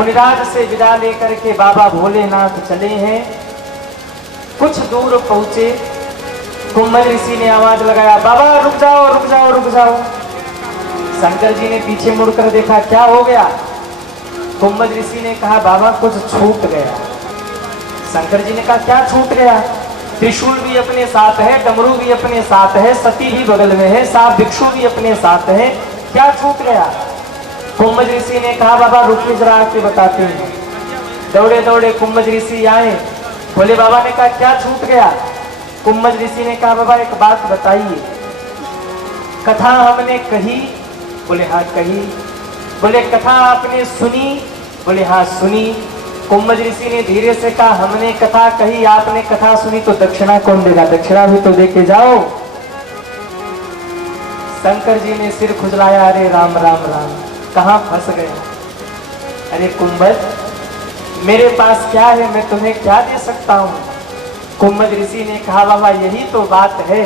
मुनिराज से विदा लेकर के बाबा भोलेनाथ चले हैं। कुछ दूर पहुंचे, कुंभज ऋषि ने आवाज लगाया, बाबा रुक जाओ रुक जाओ रुक जाओ। शंकर जी ने पीछे मुड़कर देखा, क्या हो गया? कुंभज ऋषि ने कहा, बाबा कुछ छूट गया। शंकर जी ने कहा, क्या छूट गया? त्रिशूल भी अपने साथ है, डमरू भी अपने साथ है, सती भी बगल में है, सात भिक्षु भी अपने साथ है, क्या छूट गया? कुंभज ऋषि ने कहा, बाबा रुकिए जरा आके बताते हैं। दौड़े दौड़े कुंभज ऋषि आए। भोले बाबा ने कहा, क्या छूट गया? कुंभज ऋषि ने कहा, बाबा एक बात बताइए, कथा हमने कही? बोले हाँ कही। बोले कथा आपने सुनी? बोले हाँ सुनी। कुंभज ऋषि ने धीरे से कहा, हमने कथा कही, आपने कथा सुनी, तो दक्षिणा कौन देगा? दक्षिणा भी तो देके जाओ। शंकर जी ने सिर खुजलाया, अरे राम राम राम, कहां फंस गए? अरे कुंभज, मेरे पास क्या है, मैं तुम्हें क्या दे सकता हूं? कुंभज ऋषि ने कहा, बाबा यही तो बात है,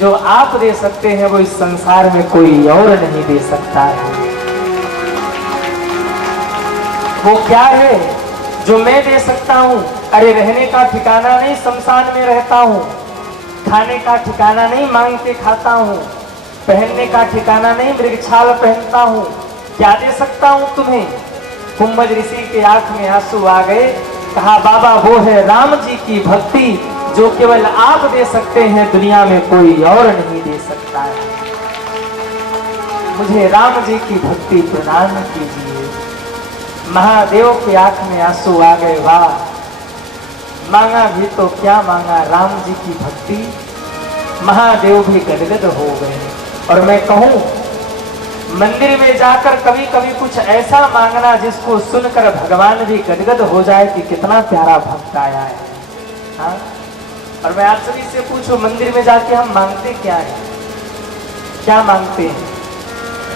जो आप दे सकते हैं वो इस संसार में कोई और नहीं दे सकता है। वो क्या है जो मैं दे सकता हूं? अरे रहने का ठिकाना नहीं, शमशान में रहता हूं। खाने का ठिकाना नहीं, मांग के खाता हूं। पहनने का ठिकाना नहीं, मृगछाल पहनता हूं। क्या दे सकता हूं तुम्हें? कुंभज ऋषि के आंख में आंसू आ गए। कहा, बाबा वो है राम जी की भक्ति, जो केवल आप दे सकते हैं, दुनिया में कोई और नहीं दे सकता है। मुझे राम जी की भक्ति प्रदान कीजिए। महादेव की आंख में आंसू आ गए। वाह, मांगा भी तो क्या मांगा, राम जी की भक्ति। महादेव भी गदगद हो गए। और मैं कहूं, मंदिर में जाकर कभी कभी कुछ ऐसा मांगना जिसको सुनकर भगवान भी गदगद हो जाए कि कितना प्यारा भक्त आया है। हाँ? और मैं आप सभी से पूछूं, मंदिर में जाके हम मांगते क्या है? क्या मांगते हैं?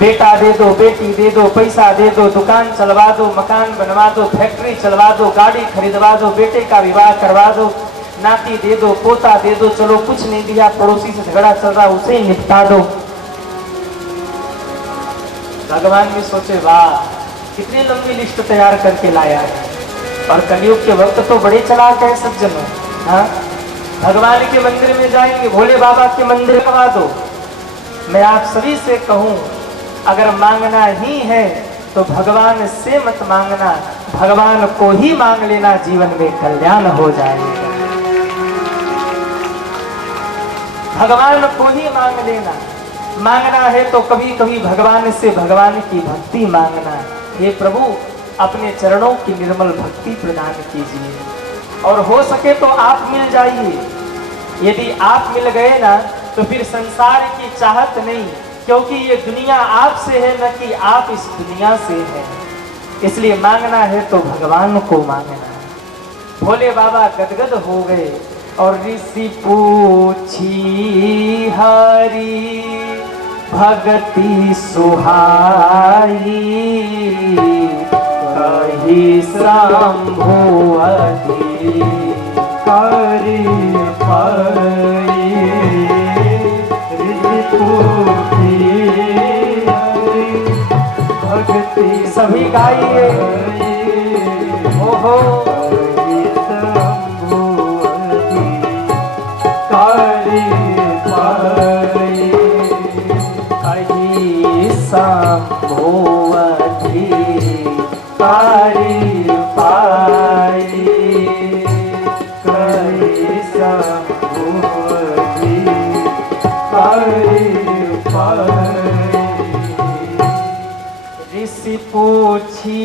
बेटा दे दो, बेटी दे दो, पैसा दे दो, दुकान चलवा दो, मकान बनवा दो, फैक्ट्री चलवा दो, गाड़ी खरीदवा दो, बेटे का विवाह करवा दो, नाती दे दो, पोता दे दो, चलो कुछ नहीं दिया, पड़ोसी से झगड़ा चल रहा उसे ही निपटा दो। भगवान भी सोचे, वाह कितनी लंबी लिस्ट तैयार करके लाया है। और कलयुग के वक्त तो बड़े चलाक है सज्जन। हाँ, भगवान के मंदिर में जाएंगे, भोले बाबा के मंदिर करवा दो। मैं आप सभी से कहूं, अगर मांगना ही है तो भगवान से मत मांगना, भगवान को ही मांग लेना, जीवन में कल्याण हो जाएगा। भगवान को ही मांग लेना। मांगना है तो कभी कभी भगवान से भगवान की भक्ति मांगना। हे प्रभु, अपने चरणों की निर्मल भक्ति प्रदान कीजिए। और हो सके तो आप मिल जाइए। यदि आप मिल गए ना, तो फिर संसार की चाहत नहीं, क्योंकि ये दुनिया आपसे है, न कि आप इस दुनिया से हैं। इसलिए मांगना है तो भगवान को मांगना है। भोले बाबा गदगद हो गए। और ऋषि पूछी हरि भगति सुहाई, कही शंभु अधिकारी पाई। ऋषि पूछी भक्ति सभी गाइए। ओहो, ऋषि पूछी,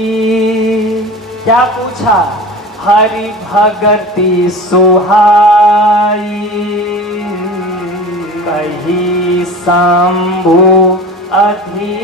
क्या पूछा? हरि भगति सुहाई, कही शंभु अधि